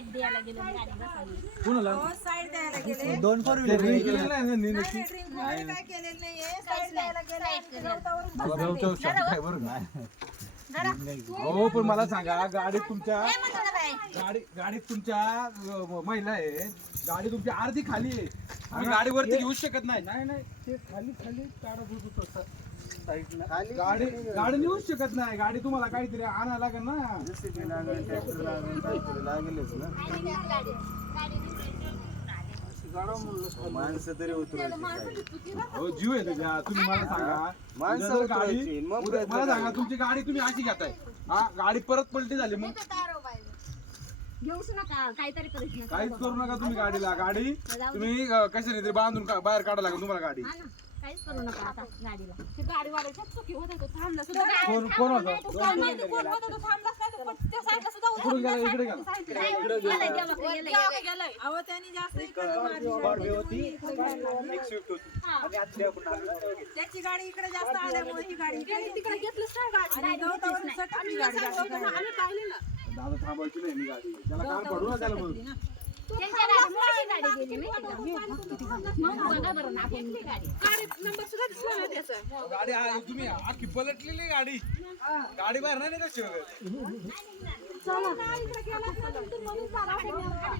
Side द्यायला गेलो आणि गाडी बसवली. कुणाला? हो, साईड द्यायला गेले. दोन फोर केलेलं व्हीलर ना, काय केलेलं नाहीये. साईड द्यायला गेले गवतावरून बरं? हो पण मला सांगा गाडीत तुमच्या गाडी गाडीत तुमच्या अ, महिला आहे. गाडी तुमची अर्धी खाली आहे. आम्ही गाडीवरती घेऊ शकत नाही. नाही नाही ते खाली खाली काढत होतो साईडला. गाडी गाडी नेऊच शकत नाही. गाडी तुम्हाला काहीतरी आणायला लागेल ना. लागेल लागेलच ना. माणसं तरी उतरायची हो जीव आहे तुम्ही मला सांगा. माणसं जर गाडी मग उद्या- सांगा. तुमची गाडी तुम्ही अशी घेताय. हा गाडी परत पलटी झाली मग? घेऊच नका काहीतरी करूच नका. काहीच करू नका तुम्ही गाडीला. गाडी तुम्ही अ, कशाने तरी बांधून का- बाहेर काढा लागेल तुम्हाला गाडी. हा ना. काहीच करू नका आता गाडीला. ते गाडीवाल्याच्याच चुकी होत तो थांबला सुद्धा कोण कोण होता? काय माहिती कोण होता? तो थांबलाच नाही तो पण त्या इकडून गेला इकडे गेला. अहो त्यांनी जास्त इकडे त्याची गाडी इकडे जास्त आल्यामुळे ही गाडी तिकडे घेतलीच नाही दादा थांबायची नाही मी गाडी त्याला काम पडू ना त्याला म्हणून. गाडी गाडी आ- तुम्ही आखी पलटलेली गाडी. गाडी बाहेर नाही का कशी चला.